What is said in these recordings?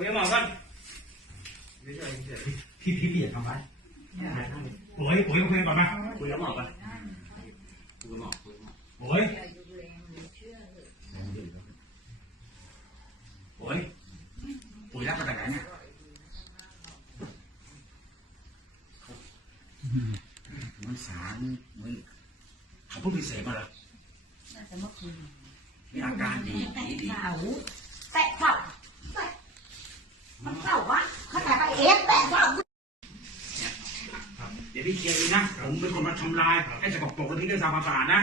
คุยกับหมอก่อนพี่พี่พี่อย่าทำร้ายโอ้ยโอ้ยคุยก่อนมาคุยกับหมอก่อนคุยกับหมอคุยกัอโอ้ยโอ้ยปุ๋ยรับมาจากไหนเนี่ยมันสารมันขาเพิ่งมีเสพมาลหน่าจะเมื่อคืนมีอาการดีดีดีเอาแตะ เดี๋ยวพี่เคลียร์เองนะผมเป็นคนมาทำลายไอ้สกปรกแล้วพี่ได้สาบานนะ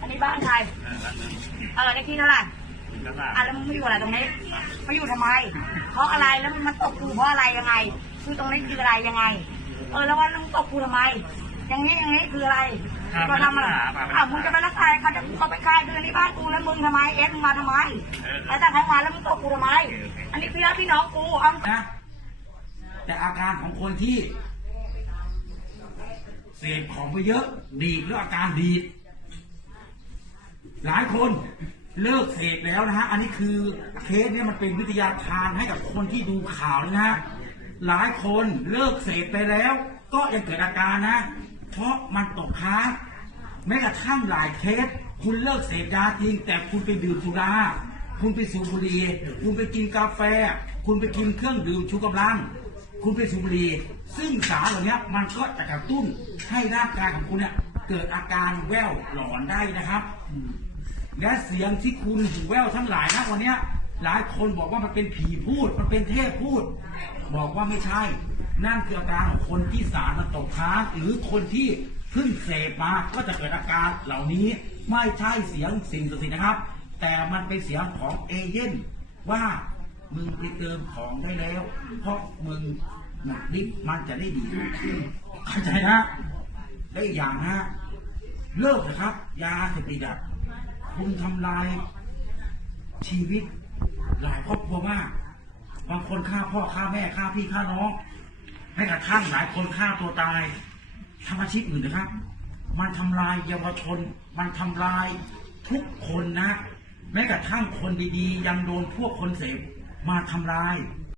อันนี้บ้านใครเออเลขที่เท่าไหร่อะแล้วมึงมาอยู่อะไรตรงนี้มาอยู่ทำไม เพราะอะไรแล้วมันมาตบกูเพราะอะไรยังไง คือตรงนี้คืออะไรยังไง เออแล้วว่ามึงตบกูทำไม อย่างนี้อย่างนี้คืออะไรก็ทำอะไรอ้าวมึงจะไปรักใครเขาจะเขาไปฆ่าคือนี่บ้านกูแล้วมึงทำไมเอ็ดมึงมาทำไมแล้วแต่ใครมาแล้วมึงตบกูทำไม อันนี้พี่รักพี่น้องกูเอานะแต่อาการของคนที่เสพของไปเยอะดีดแล้วอาการดีด หลายคนเลิกเสพแล้วนะฮะ อันนี้คือเคสเนี่ยมันเป็นวิทยาทานให้กับคนที่ดูข่าวนะฮะ หลายคนเลิกเสพไปแล้ว ก็ยังเกิดอาการนะ เพราะมันตกค้างแม้กระทั่งหลายเคส คุณเลิกเสพยาจริง แต่คุณไปดื่มสุราคุณไปสูบบุหรี่คุณไปกินกาแฟ คุณไปกินเครื่องดื่มชูกำลัง คุณไปสูบบุหรี่ซึ่งสารเหล่านี้มันก็จะกระตุ้นให้ร่างกายของคุณเนี่ยเกิดอาการแว่วหลอนได้นะครับ และเสียงที่คุณหูแว่วทั้งหลายนะวันเนี้ยหลายคนบอกว่ามันเป็นผีพูด มันเป็นเทพพูด บอกว่าไม่ใช่ นั่นคืออาการของคนที่สารมันตกค้างหรือคนที่เพิ่งเสพมาก็จะเกิดอาการเหล่านี้ไม่ใช่เสียงสิ่งศักดิ์สิทธิ์นะครับ แต่มันเป็นเสียงของเอเย่นว่ามึงไปเติมของได้แล้ว เพราะมึงหมดฤทธิ์มันจะได้ดีเข้าใจนะได้อีกอย่างนะเลิกนะครับ ยาเสพติดอะ คุณทำลายชีวิต หลายครอบครัวมาก บางคนฆ่าพ่อฆ่าแม่ฆ่าพี่ฆ่าน้องแม้กระทั่งหลายคนฆ่าตัวตายทำอาชีพอื่นนะครับ มันทำลายเยาวชน มันทำลายทุกคนนะ แม้กระทั่งคนดีๆ ยังโดนพวกคนเสพมาทำลาย